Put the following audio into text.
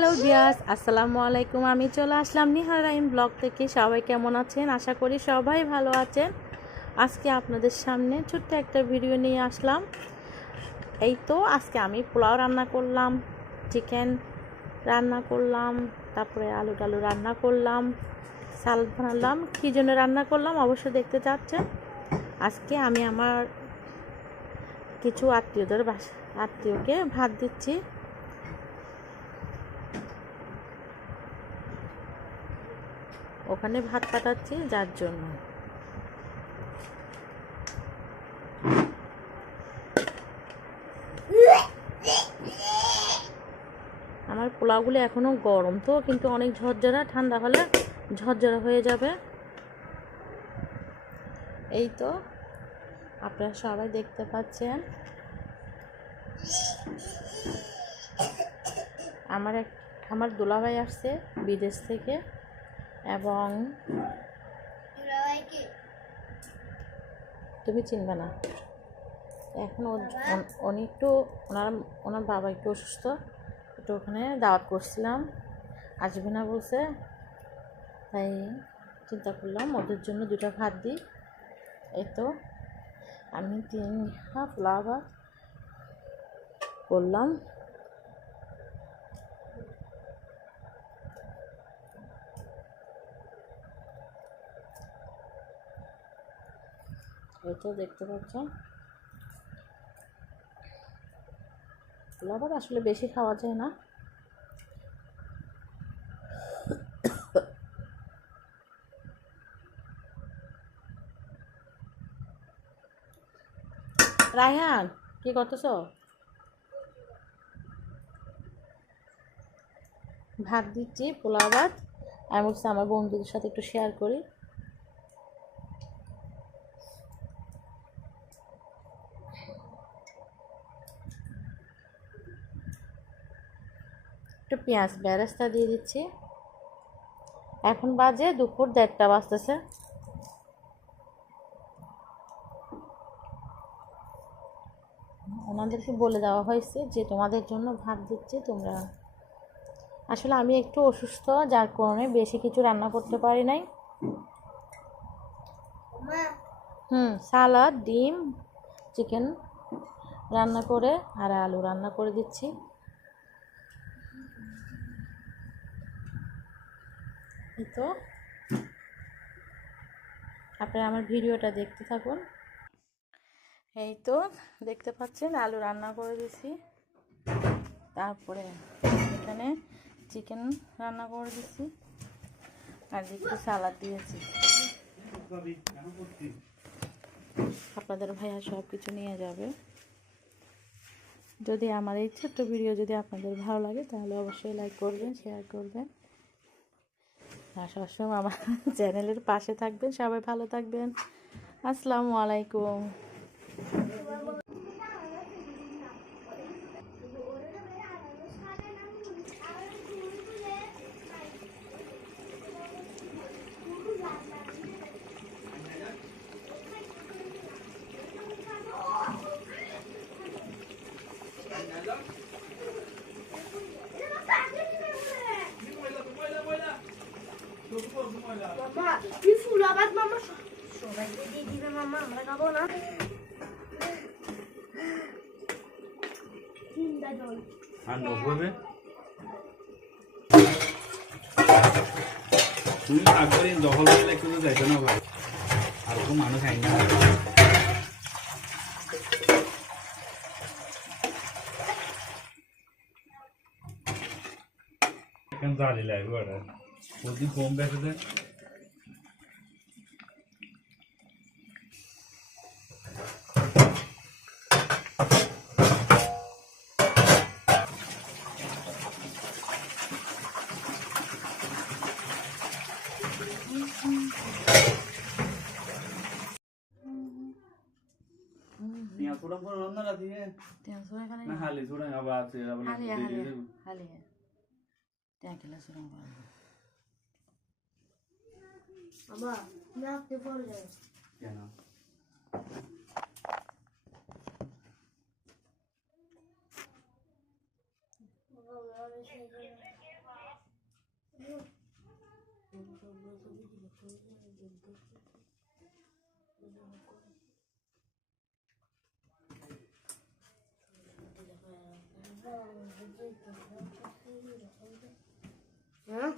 Hello viewers, আসসালামু আলাইকুম। আমি চলে আসলাম নিহার রাইম ব্লগ থেকে। সবাই কেমন আছেন? আশা করি সবাই ভালো আছেন। আজকে আপনাদের সামনে ছোট্ট একটা ভিডিও নিয়ে আসলাম। এই তো আজকে আমি পোলাও রান্না করলাম, চিকেন রান্না করলাম, তারপরে আলু টালু রান্না করলাম, সালাদ বানালাম। কী জন্য রান্না করলাম অবশ্যই দেখতে চাচ্ছেন। আজকে আমি আমার কিছু আত্মীয়কে ভাত দিচ্ছি। ওখানে ভাত পাঠাচ্ছি, যার জন্য আমার পোলাওগুলো এখনো গরম তো, কিন্তু অনেক ঝরঝরা, ঠান্ডা হলে ঝরঝরা হয়ে যাবে। এই তো আপনারা সবাই দেখতে পাচ্ছেন। আমার দুলাভাই আসছে বিদেশ থেকে, এবং তুমি চিনবে না। এখন উনি একটু ওনার বাবা একটু অসুস্থ, একটু ওখানে দাওয়াত করছিলাম, আসবে না বলছে, তাই চিন্তা করলাম ওদের জন্য দুটা ভাত দিই। এই তো আমি 3 হাফ পোলাও করলাম। এই তো দেখতে পাচ্ছেন, পোলাও ভাত আসলে বেশি খাওয়া যায় না। রায়হান, কি করতেছ? ভাত দিচ্ছি, পোলাও ভাত। আমি বলছি আমার বন্ধুদের সাথে একটু শেয়ার করি। একটু পেঁয়াজ বেরেস্তা দিয়ে দিচ্ছি। এখন বাজে দুপুর 1:30 বাজতেছে। ওনাদেরকে বলে দেওয়া হয়েছে যে তোমাদের জন্য ভাত দিচ্ছি, তোমরা। আসলে আমি একটু অসুস্থ, যার কারণে বেশি কিছু রান্না করতে পারি নাই। সালাদ, ডিম, চিকেন রান্না করে আর আলু রান্না করে দিচ্ছি। এই তো আপনারা আমার ভিডিওটা দেখতে থাকুন। এই তো দেখতে পাচ্ছেন, আলু রান্না করে দিছি, তারপরে এখানে চিকেন রান্না করে দিছি, আর একটু সালাদ দিয়েছি। আপনাদের ভাইয়া সব কিছু নিয়ে যাবে। যদি আমার এই ছোট্ট ভিডিও যদি আপনাদের ভালো লাগে, তাহলে অবশ্যই লাইক করবেন, শেয়ার করবেন, আর সবসময় আমার চ্যানেলের পাশে থাকবেন। সবাই ভালো থাকবেন। আসসালামু আলাইকুম। মামা কি ফুল আবাদ মামা সবাইকে দিয়ে দিবে মামা, আমরা খাবো না। চিন্তা জল আর নববে তুমি আগের দখল করলে একটু তো যাইতো না ভাই, আর তো মানুষ আই না। এখন জালি লাগবে ওটা যদি কম বেঁচে দেয়। यहाँ थोड़ा पर रंना रहती है ना, हाली थोड़ा अब आते अब हाली है क्या किला सुरंग मामा मैं आपके बोल रहे हैं क्या ना मामा Hả?